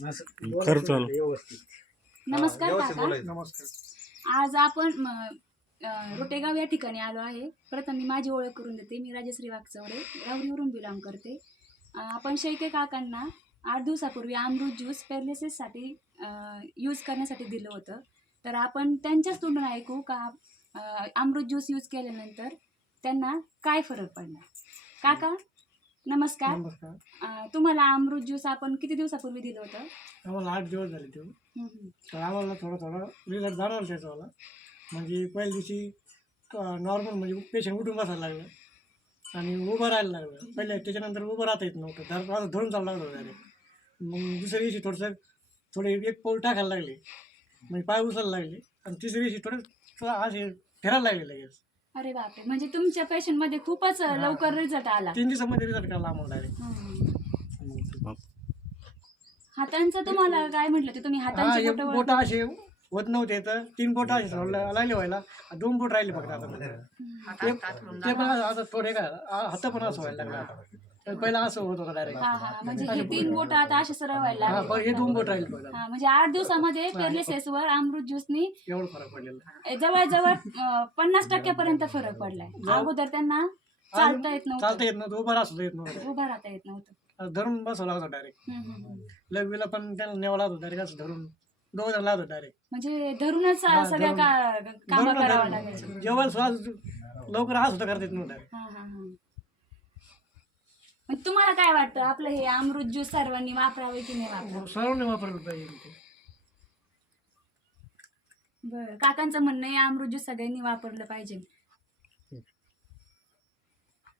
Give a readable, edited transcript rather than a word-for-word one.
खर्च नमस्कार काका. नमस्कार. आज आपण रोटेगाव या ठिकाणी आलो आहे. प्रथम मी माझी ओळख करून देते. मी राजश्री वागचौरे राहुरीवरून बिलॉंग करते. आपण शेळके काकांना 8 दिवसापूर्वी अमृत ज्यूस पॅरालिसिससाठी यूज करण्यासाठी दिलं होतं. तर आपण त्यांच्याच तोंडून ऐकू का अमृत ज्यूस यूज केल्यानंतर त्यांना काय फरक पडला. काका नमस्कार. नमस्कार. तुम्हाला अमृत ज्यूस आपण किती दिवसापूर्वी दिलं होतं? आम्हाला 8 दिवस झाले ते. तर आम्हाला थोडा रिझल्ट जाणार त्याचावाला. म्हणजे पहिल्या दिवशी नॉर्मल म्हणजे पेशंट उठून बसायला लागलं आणि उभं राहायला लागलं. पहिल्या त्याच्यानंतर उभं राहता येत नव्हतं. माझं धरून चालू लागलं होतं. मग दुसऱ्या दिवशी थोडे एक पाऊल टाकायला लागले, म्हणजे पाय उचलायला लागले. आणि तिसऱ्या दिवशी थोडं असे फिरायला लागले लगेच. अरे बापरे, म्हणजे तुमच्या पेशंटमध्ये खूपच लवकर रिझल्ट आला. 3 दिवसामध्ये रिझल्ट काढला आम्हाला डायरेक्ट. हातांचं तुम्हाला काय म्हटलं ते तुम्ही हातांचे बोट असे होत नव्हते, तर 3 बोट असे लागले व्हायला. 2 बोट राहिले फक्त आता. ते पण आता थोडे काय हात पण असं व्हायला लागला. पहिला असं होत होतं डायरेक्ट. म्हणजे हे 3 बोट आता असे सरळ व्हायला लागले. हे 2 बोट राहिले बघा. म्हणजे 8 दिवसामध्ये पॅरालिसिसवर अमृत ज्यूसनी एवढं फरक पडलेला. जवळजवळ 50% पर्यंत फरक पडलाय. अगोदर त्यांना चालता येत नव्हतं, उभं राहता येत नव्हतं, उभा राहता येत नव्हतं. धरून बसवं लागतं डायरेक्ट. लघवीला पण त्याला न्यावं लागतं डायरेक्ट, असं धरून 2 जण लागतं डायरेक्ट. म्हणजे धरूनच सगळ्या काम करावं लागायचं. जेवण श्वास लवकर आज सुद्धा करता येत नव्हतं. तुम्हाला काय वाटतं, आपलं हे अमृत ज्यूस सर्वांनी वापरावे की नाही वापरावे? सर्वांनी वापरलं पाहिजे. बरं, काकांचं म्हणणं आहे अमृत ज्यूस सगळ्यांनी वापरलं पाहिजे.